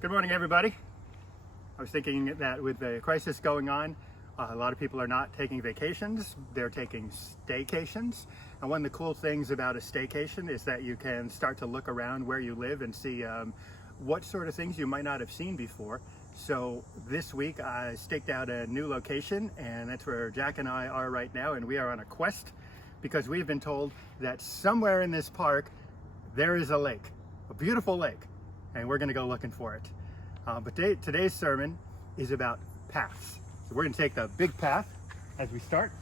Good morning, everybody. I was thinking that with the crisis going on, a lot of people are not taking vacations, they're taking staycations. And one of the cool things about a staycation is that you can start to look around where you live and see what sort of things you might not have seen before. So this week I staked out a new location, and that's where Jack and I are right now, and we are on a quest because we've been told that somewhere in this park there is a lake, a beautiful lake, and we're going to go looking for it. But today's sermon is about paths. So we're going to take the big path as we start.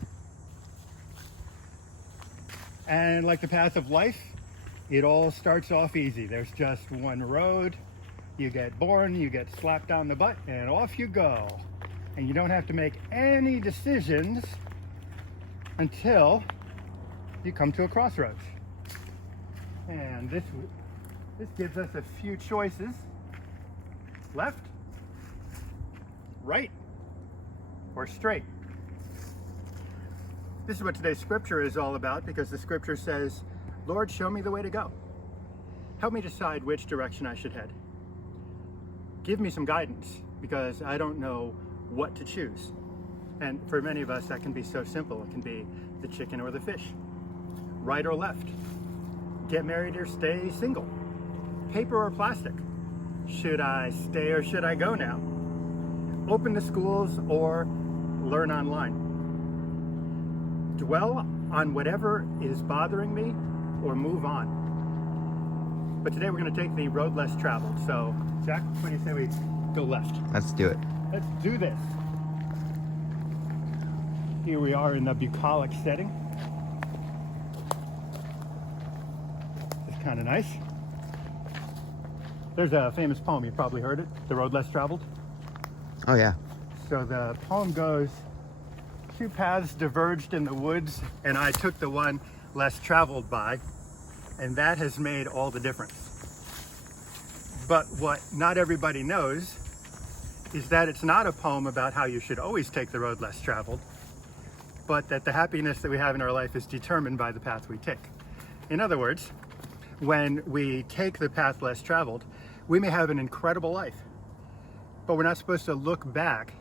And like the path of life, it all starts off easy. There's just one road. You get born, you get slapped on the butt, and off you go. And you don't have to make any decisions until you come to a crossroads. And this gives us a few choices. Left, right, or straight. This is what today's scripture is all about, because the scripture says, Lord, show me the way to go. Help me decide which direction I should head. Give me some guidance, because I don't know what to choose. And for many of us, that can be so simple. It can be the chicken or the fish, right or left, get married or stay single, paper or plastic. Should I stay or should I go now? Open the schools or learn online? Dwell on whatever is bothering me or move on? But today we're going to take the road less traveled. So, Jack, what do you say we go left? Let's do it. Let's do this. Here we are in the bucolic setting. It's kind of nice. There's a famous poem, you've probably heard it, The Road Less Traveled. Oh yeah. So the poem goes, two paths diverged in the woods, and I took the one less traveled by, and that has made all the difference. But what not everybody knows is that it's not a poem about how you should always take the road less traveled, but that the happiness that we have in our life is determined by the path we take. In other words, when we take the path less traveled, we may have an incredible life, but we're not supposed to look back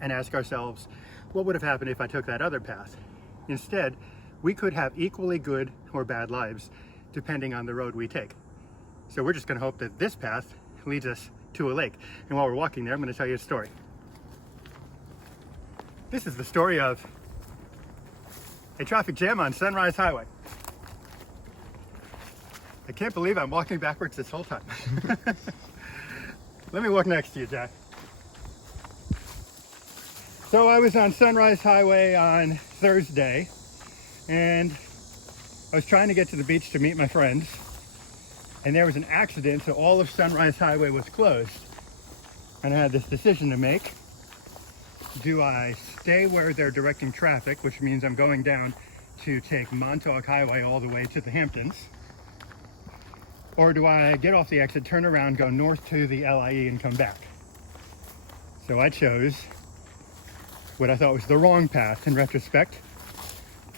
and ask ourselves, what would have happened if I took that other path? Instead, we could have equally good or bad lives depending on the road we take. So we're just going to hope that this path leads us to a lake. And while we're walking there, I'm going to tell you a story. This is the story of a traffic jam on Sunrise Highway. I can't believe I'm walking backwards this whole time. Let me walk next to you, Jack. So I was on Sunrise Highway on Thursday, and I was trying to get to the beach to meet my friends, and there was an accident, so all of Sunrise Highway was closed. And I had this decision to make. Do I stay where they're directing traffic, which means I'm going down to take Montauk Highway all the way to the Hamptons? Or do I get off the exit, turn around, go north to the LIE and come back? So I chose what I thought was the wrong path in retrospect.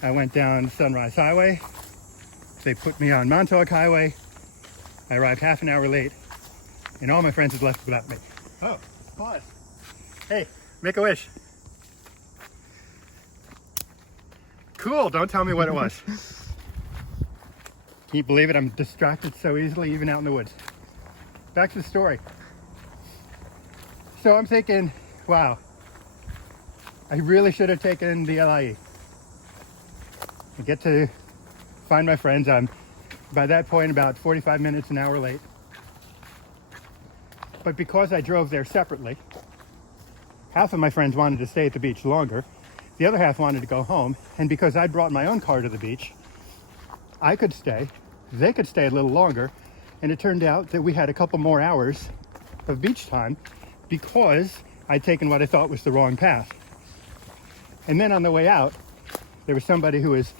I went down Sunrise Highway. They put me on Montauk Highway. I arrived half an hour late, and all my friends had left without me. Oh, pause. Hey, make a wish. Cool, don't tell me what it was. Can you believe it? I'm distracted so easily, even out in the woods. Back to the story. So I'm thinking, wow, I really should have taken the LIE. I get to find my friends. I'm, by that point, about 45 minutes, an hour late. But because I drove there separately, half of my friends wanted to stay at the beach longer. The other half wanted to go home. And because I brought my own car to the beach, I could stay, they could stay a little longer, and it turned out that we had a couple more hours of beach time because I'd taken what I thought was the wrong path. And then on the way out, there was somebody who was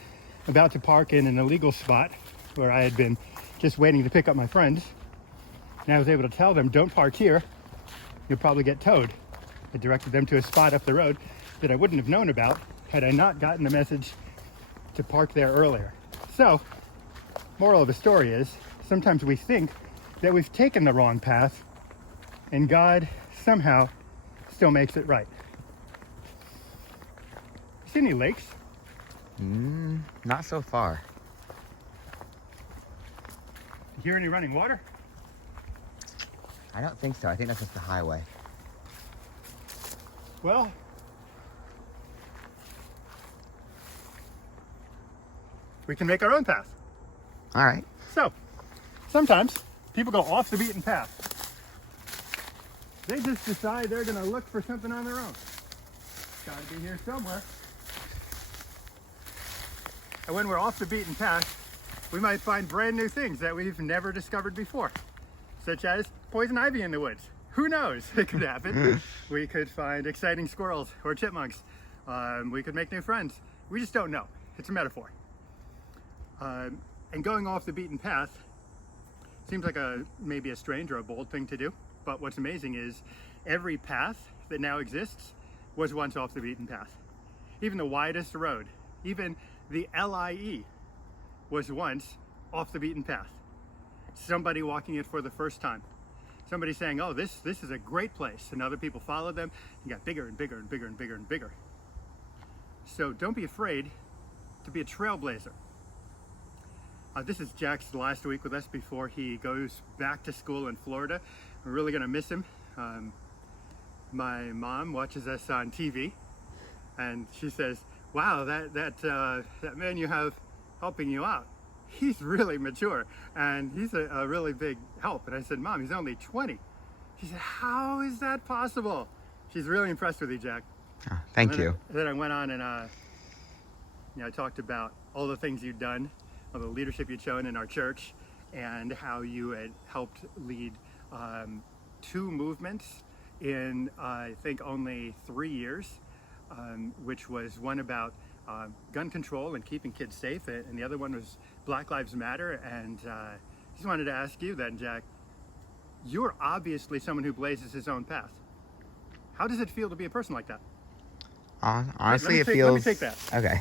about to park in an illegal spot where I had been just waiting to pick up my friends, and I was able to tell them, don't park here, you'll probably get towed. I directed them to a spot up the road that I wouldn't have known about had I not gotten the message to park there earlier. So, moral of the story is, sometimes we think that we've taken the wrong path And God somehow still makes it right. You see any lakes? Not so far. You hear any running water? I don't think so. I think that's just the highway. Well, we can make our own path. All right. So, sometimes people go off the beaten path. They just decide they're going to look for something on their own. It's got to be here somewhere. And when we're off the beaten path, we might find brand new things that we've never discovered before, such as poison ivy in the woods. Who knows? It could happen. We could find exciting squirrels or chipmunks. We could make new friends. We just don't know. It's a metaphor. And going off the beaten path seems like maybe a strange or a bold thing to do. But what's amazing is every path that now exists was once off the beaten path. Even the widest road, even the LIE was once off the beaten path. Somebody walking it for the first time. Somebody saying, oh, this is a great place. And other people followed them and got bigger and bigger and bigger and bigger and bigger. So don't be afraid to be a trailblazer. This is Jack's last week with us before he goes back to school in Florida. We're really gonna miss him. My mom watches us on TV and she says, wow, that man you have helping you out, he's really mature and he's a really big help. And I said, Mom, he's only 20. She said, how is that possible? She's really impressed with you, Jack. Oh, thank you. Then I went on and I talked about all the things you'd done, all the leadership you'd shown in our church, and how you had helped lead 2 movements in I think only 3 years, which was one about gun control and keeping kids safe, and the other one was Black Lives Matter. And just wanted to ask you then, Jack, you're obviously someone who blazes his own path. How does it feel to be a person like that? Honestly, it Let feels... me take that. Okay.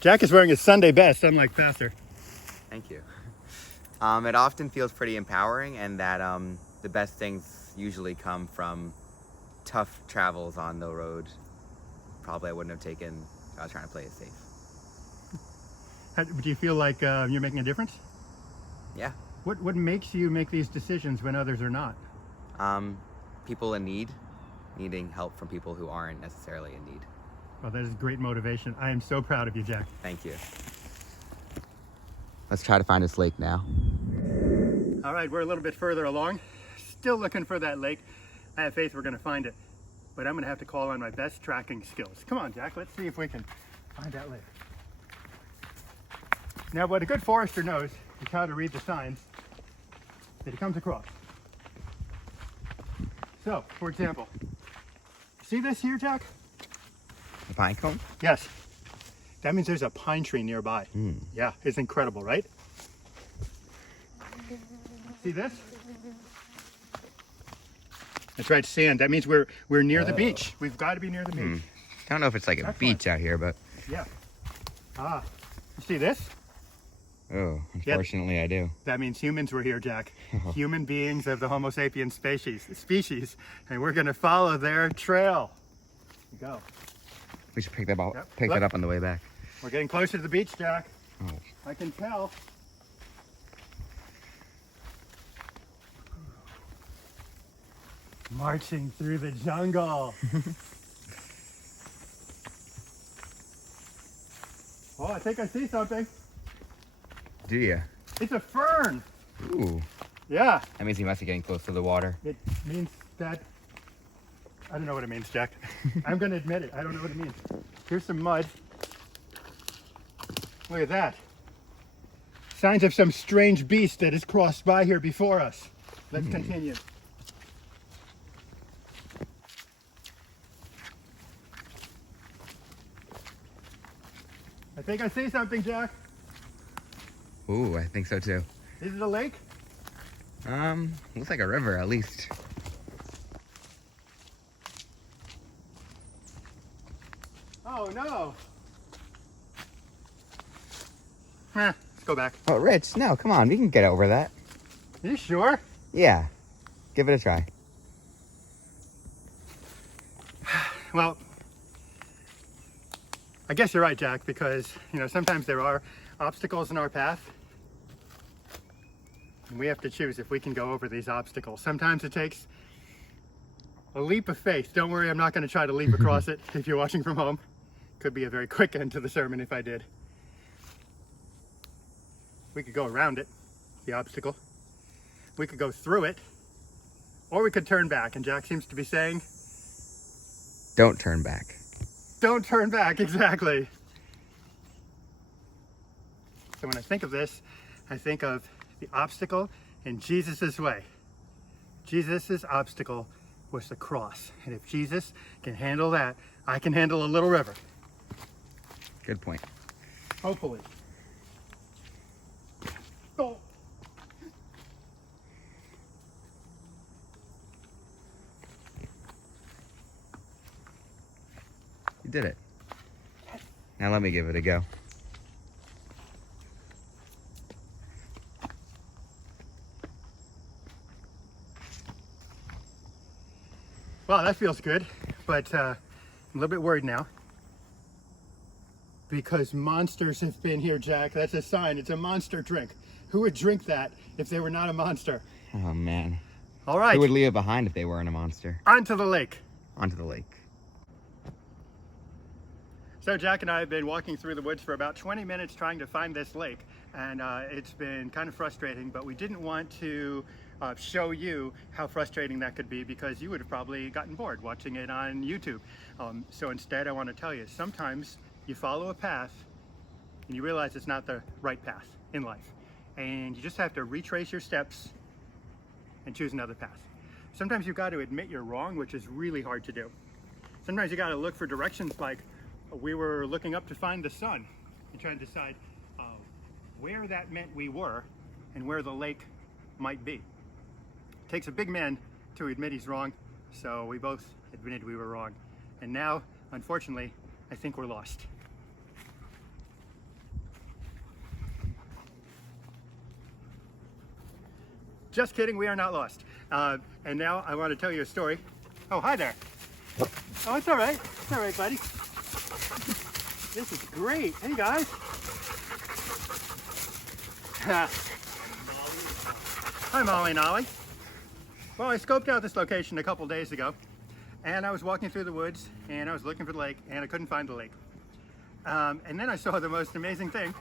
Jack is wearing his Sunday best, unlike Pastor. Thank you. It often feels pretty empowering, and that the best things usually come from tough travels on the road. Probably I wouldn't have taken if I was trying to play it safe. Do you feel like you're making a difference? Yeah. What makes you make these decisions when others are not? People in need, needing help from people who aren't necessarily in need. Well, that is great motivation. I am so proud of you, Jack. Thank you. Let's try to find this lake now. All right, we're a little bit further along. Still looking for that lake. I have faith we're going to find it. But I'm going to have to call on my best tracking skills. Come on, Jack. Let's see if we can find that lake. Now, what a good forester knows is how to read the signs that he comes across. So, for example, see this here, Jack? The pine cone? Yes. That means there's a pine tree nearby. Yeah, it's incredible, right? See this? That's right, sand. That means we're near the beach. We've got to be near the beach. I don't know if it's like a beach out here, but... Yeah. Ah, you see this? Oh, unfortunately I do. That means humans were here, Jack. Human beings of the Homo sapiens species, and we're going to follow their trail. Here you go. We should pick that up, that up on the way back. We're getting closer to the beach, Jack. Oh. I can tell. Marching through the jungle. Oh, I think I see something. Do you? It's a fern. Ooh. Yeah. That means he must be getting close to the water. It means that... I don't know what it means, Jack. I'm going to admit it. I don't know what it means. Here's some mud. Look at that. Signs of some strange beast that has crossed by here before us. Let's continue. I think I see something, Jack. Ooh, I think so too. Is it a lake? Looks like a river at least. Oh no. Let's go back. Oh, Rich, no, come on, we can get over that. Are you sure? Yeah. Give it a try. Well, I guess you're right, Jack, because, you know, sometimes there are obstacles in our path. And we have to choose if we can go over these obstacles. Sometimes it takes a leap of faith. Don't worry, I'm not going to try to leap across it if you're watching from home. Could be a very quick end to the sermon if I did. We could go around it, the obstacle. We could go through it, or we could turn back. And Jack seems to be saying, don't turn back. Don't turn back, exactly. So when I think of this, I think of the obstacle in Jesus' way. Jesus' obstacle was the cross. And if Jesus can handle that, I can handle a little river. Good point. Hopefully. Oh. You did it. Now let me give it a go. Well, that feels good, but I'm a little bit worried now. Because monsters have been here, Jack. That's a sign. It's a monster drink. Who would drink that if they were not a monster? Oh, man. All right. Who would leave it behind if they weren't a monster? Onto the lake. Onto the lake. So Jack and I have been walking through the woods for about 20 minutes trying to find this lake, and it's been kind of frustrating, but we didn't want to show you how frustrating that could be because you would have probably gotten bored watching it on YouTube. So instead I want to tell you, sometimes you follow a path and you realize it's not the right path in life, and you just have to retrace your steps and choose another path. Sometimes you've got to admit you're wrong, which is really hard to do. Sometimes you got to look for directions, like we were looking up to find the sun and trying to decide where that meant we were and where the lake might be. It takes a big man to admit he's wrong, so we both admitted we were wrong. And now, unfortunately, I think we're lost. Just kidding, we are not lost. And now I want to tell you a story. Oh, hi there. Oh, it's all right. It's all right, buddy. This is great. Hey, guys. Hi, Molly and Ollie. Well, I scoped out this location a couple days ago, and I was walking through the woods, and I was looking for the lake, and I couldn't find the lake. And then I saw the most amazing thing.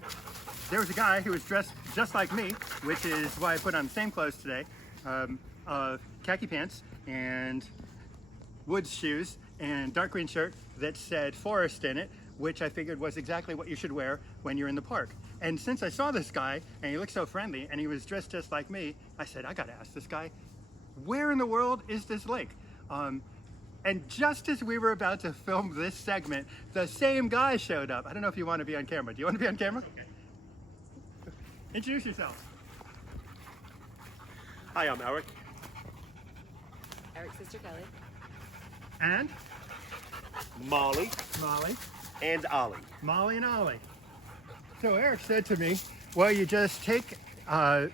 There was a guy who was dressed just like me, which is why I put on the same clothes today. Khaki pants and woods shoes and dark green shirt that said forest in it, which I figured was exactly what you should wear when you're in the park. And since I saw this guy and he looked so friendly and he was dressed just like me, I said, I gotta ask this guy, where in the world is this lake? And just as we were about to film this segment, the same guy showed up. I don't know if you want to be on camera. Do you want to be on camera? Introduce yourself. Hi, I'm Eric. Eric's sister Kelly. And Molly Molly. and Ollie. Molly and Ollie. So Eric said to me, well, you just take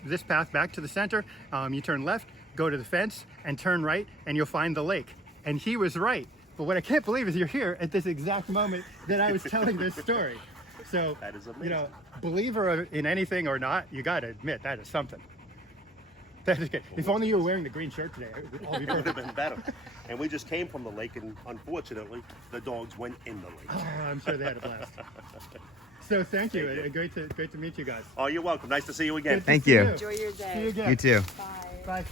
this path back to the center, you turn left, go to the fence, and turn right, and you'll find the lake. And he was right. But what I can't believe is you're here at this exact moment that I was telling this story. So, That is amazing. you know, believer in anything or not, you got to admit that is something. That is good. If only you were wearing the green shirt today, it would all be It would have perfect. been better. And we just came from the lake, and unfortunately, the dogs went in the lake. Oh, I'm sure they had a blast. So thank you. Thank you. Great to meet you guys. Oh, you're welcome. Nice to see you again. Good to Thank see you. Enjoy your day. See you again. You too. Bye. Bye.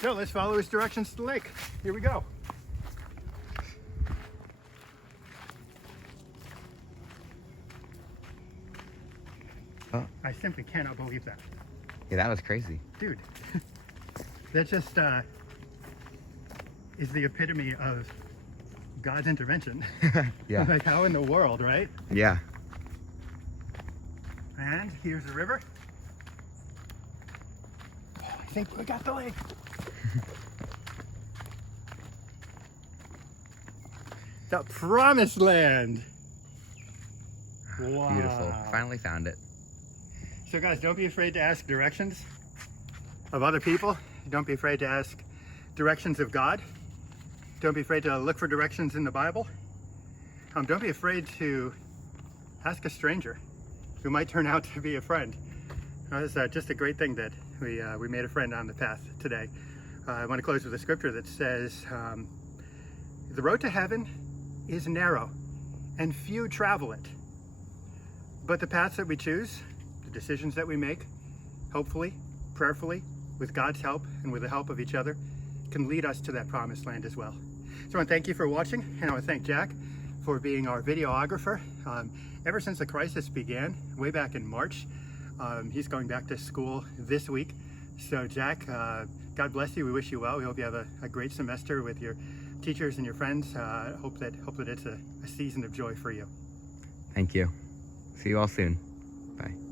So let's follow his directions to the lake. Here we go. Oh. I simply cannot believe that. Yeah, that was crazy. Dude, that just is the epitome of God's intervention. Yeah. Like, how in the world, right? Yeah. And here's the river. Oh, I think we got the lake. The promised land. Wow. Beautiful. Finally found it. So guys, don't be afraid to ask directions. of other people. Don't be afraid to ask directions of God. Don't be afraid to look for directions in the Bible. Don't be afraid to ask a stranger who might turn out to be a friend. It's just a great thing that we made a friend on the path today. I want to close with a scripture that says, the road to heaven is narrow and few travel it. But the paths that we choose, the decisions that we make, hopefully, prayerfully, with God's help and with the help of each other, can lead us to that promised land as well. So I want to thank you for watching, and I want to thank Jack for being our videographer. Ever since the crisis began, way back in March, he's going back to school this week. So Jack, God bless you. We wish you well. We hope you have a great semester with your teachers and your friends. Hope that it's a season of joy for you. Thank you. See you all soon. Bye.